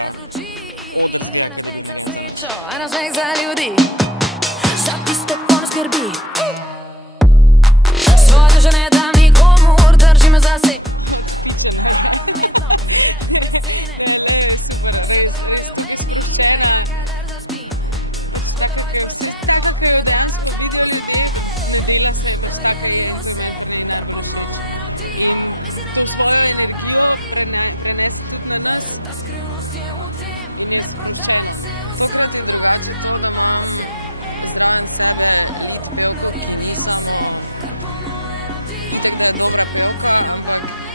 razluči. Jedan smeh za srećo, jedan smeh za ljudi. Sad ti ste ponos skrbi. Svoje duše ne dam nikomu, držim za se. Pravo mitnost, bez cene. Sve kad govori u meni, ne da ga kadar zaspim. Ko delo isprošćeno, ne darom za uze. Ne verjemi u se, kar ponovljeno ti je. Misli na glas i robaj. Ta skrivnost je u tem, ne prodaje se u sam dole najbolj pase. Ne verjemi u se, kar ponovljeno ti je. Misli na glas i robaj.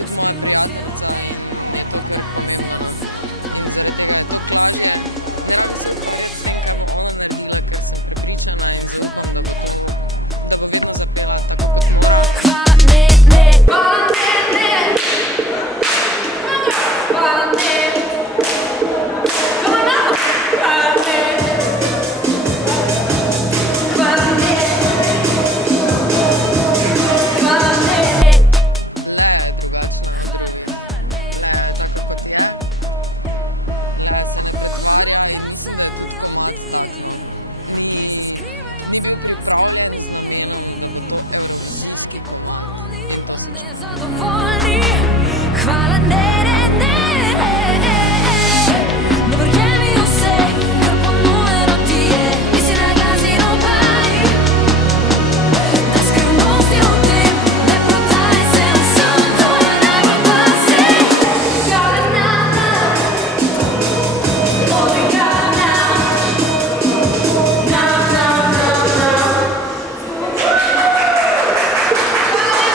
Ta skrivnost je u tem, ne prodaje se u sam dole najbolj pase. Hvala ne, ne. Hvala ne. Hvala ne, ne. Hvala ne, ne. Hvala ne.